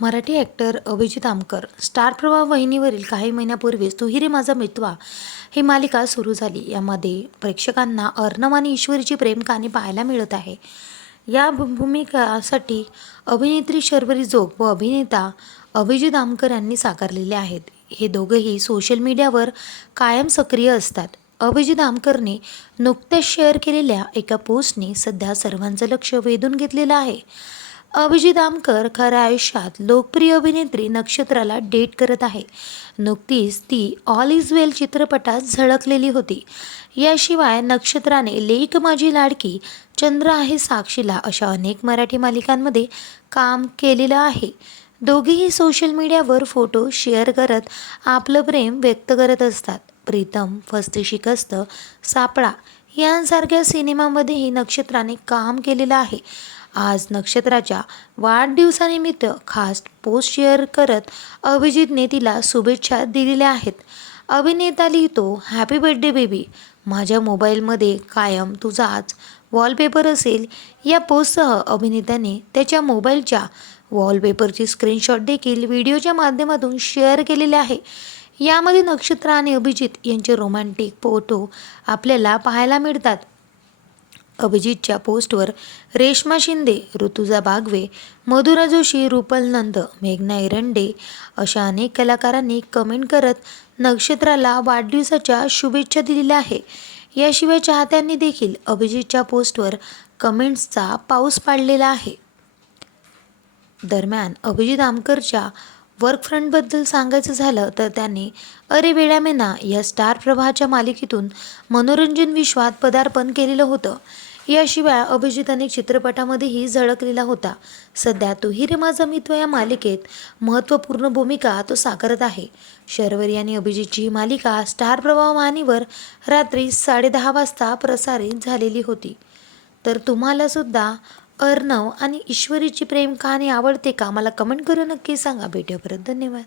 Marathi actor Abhijit Amkar star Pravah वाहिनीवरील काही महिन्यापूर्वीच तू हिरे माझा मितवा ही मालिका सुरू झाली. यामध्ये प्रेक्षकांना अर्णव आणि ईश्वरीची प्रेमकहाणी पाहायला मिळत आहे. या भूमिकासाठी अभिनेत्री शर्वरी जोग व अभिनेता अभिजित आमकर यांनी साकारलेले आहेत. हे दोघंही सोशल मीडियावर कायम सक्रिय असतात. अभिजित आमकरने नुकत्याच शेअर केलेल्या एका पोस्टने सध्या सर्वांचं लक्ष वेधून घेतलेलं आहे. अभिजित आमकर खऱ्या आयुष्यात लोकप्रिय अभिनेत्री नक्षत्राला डेट करत आहे. नुकतीच ती ऑल इज वेल चित्रपटात झळकलेली होती. याशिवाय नक्षत्राने लेक माझी लाडकी चंद्र आहे साक्षीला अशा अनेक मराठी मालिकांमध्ये काम केलेलं आहे. दोघेही सोशल मीडियावर फोटो शेअर करत आपलं प्रेम व्यक्त करत असतात. प्रीतम फस्ते शिकस्त सापळा यांसारख्या सिनेमामध्येही नक्षत्राने काम केलेलं आहे. आज नक्षत्राच्या वाढदिवसानिमित्त खास पोस्ट शेअर करत अभिजितने तिला शुभेच्छा दिलेल्या आहेत. अभिनेता लिहितो हॅपी बर्थडे बेबी माझ्या मोबाईलमध्ये कायम तुझाच वॉलपेपर असेल. या पोस्टसह अभिनेत्याने त्याच्या मोबाईलच्या वॉलपेपरची स्क्रीनशॉट देखील व्हिडिओच्या माध्यमातून शेअर केलेले आहे. यामध्ये नक्षत्र आणि अभिजित यांचे रोमॅन्टिक फोटो आपल्याला पाहायला मिळतात. अभिजितच्या पोस्टवर रेश्मा शिंदे ऋतुजा बागवे मधुरा जोशी रुपल नंद मेघना एरंडे अशा अनेक कलाकारांनी कमेंट करत नक्षत्राला वाढदिवसाच्या शुभेच्छा दिलेल्या आहे याशिवाय चाहत्यांनी देखील अभिजितच्या पोस्टवर कमेंट्सचा पाऊस पाडलेला आहे. दरम्यान अभिजित आमकरच्या वर्कफ्रंटबद्दल सांगायचं झालं तर त्यांनी अरे वेळामेना या स्टार प्रवाहाच्या मालिकेतून मनोरंजन विश्वात पदार्पण केलेलं होतं. याशिवाय अभिजित अनेक चित्रपटामध्येही झळकलेला होता. सध्या तूही रे माझा मित्र या मालिकेत महत्त्वपूर्ण भूमिका तो साकारत आहे. शर्वरी आणि अभिजितची ही मालिका स्टार प्रवाह वाहिनीवर रात्री साडेदहा वाजता प्रसारित झालेली होती. तर तुम्हालासुद्धा अर्णव आणि ईश्वरीची प्रेम कहाणी आवडते का? मला कमेंट करून नक्की सांगा. भेटूया धन्यवाद.